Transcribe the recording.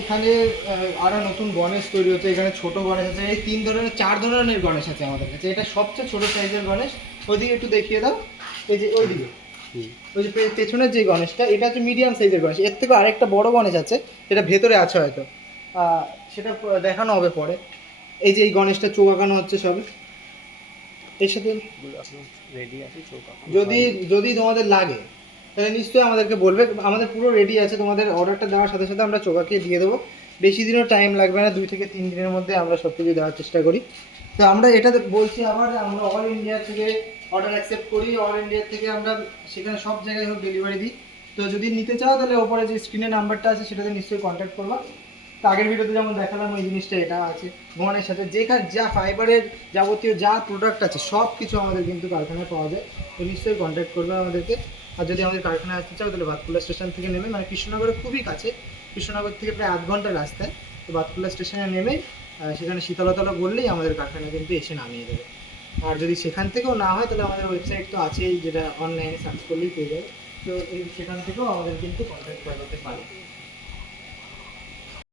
এখানে আরো নতুন গণেশ তৈরি হচ্ছে। এখানে ছোট গণেশ আছে, এই 4 ধরনের গণেশ আছে আমাদের কাছে। এটা সবচেয়ে ছোট সাইজের গণেশ। ওইদিকে একটু দেখিয়ে দাও, এই যে ওইদিকে, ওই যে পেছনের যে গণেশটা, এটা হচ্ছে মিডিয়াম সাইজের গণেশ। এর থেকে আরেকটা বড় গণেশ আছে, এটা ভেতরে আছে হয়তো, সেটা দেখানো হবে পরে। এই যে এই গণেশটা চোখ আঁকানো হচ্ছে সবে। এর সাথে রেডি আছে চৌকা। যদি যদি তোমাদের লাগে তাহলে নিশ্চয়ই আমাদেরকে বলবে। আমাদের পুরো রেডি আছে, তোমাদের অর্ডারটা দেওয়ার সাথে সাথে আমরা চোকাকে দিয়ে দেবো। বেশি দিনও টাইম লাগবে না, 2 থেকে 3 দিনের মধ্যে আমরা সব কিছু দেওয়ার চেষ্টা করি। তো আমরা এটা বলছি আবার, আমরা অল ইন্ডিয়া থেকে অর্ডার অ্যাকসেপ্ট করি। অল ইন্ডিয়া থেকে আমরা সেখানে সব জায়গায় হোক ডেলিভারি দিই। তো যদি নিতে চাও তাহলে ওপরে যে স্ক্রিনে নাম্বারটা আছে সেটাতে নিশ্চয়ই কন্ট্যাক্ট করবা। তো আগের ভিডিওতে যেমন দেখালাম ওই জিনিসটা এটা আছে ভগবানের সাথে। যেখানে যা ফাইবারের যাবতীয় যা প্রোডাক্ট আছে সব কিছু আমাদের কিন্তু কারখানায় পাওয়া যায়। তো নিশ্চয়ই কন্ট্যাক্ট করবে আমাদেরকে। আর যদি আমাদের কারখানায় আসতে চাও তাহলে ভাতকুলা স্টেশন থেকে নেমে, মানে কৃষ্ণনগরের খুবই কাছে, কৃষ্ণনগর থেকে প্রায় 8 ঘন্টার রাস্তায়। তো ভাতকুলা স্টেশনে নেমে সেখানে শীতলতলা বললেই আমাদের কারখানা কিন্তু এসে নামিয়ে দেবে। আর যদি সেখান থেকেও না হয় তাহলে আমাদের ওয়েবসাইট তো আছেই, যেটা অনলাইনে সার্চ করলেই পেয়ে যাবে। তো সেখান থেকেও আমাদের কিন্তু কন্ট্যাক্ট করাতে পারে।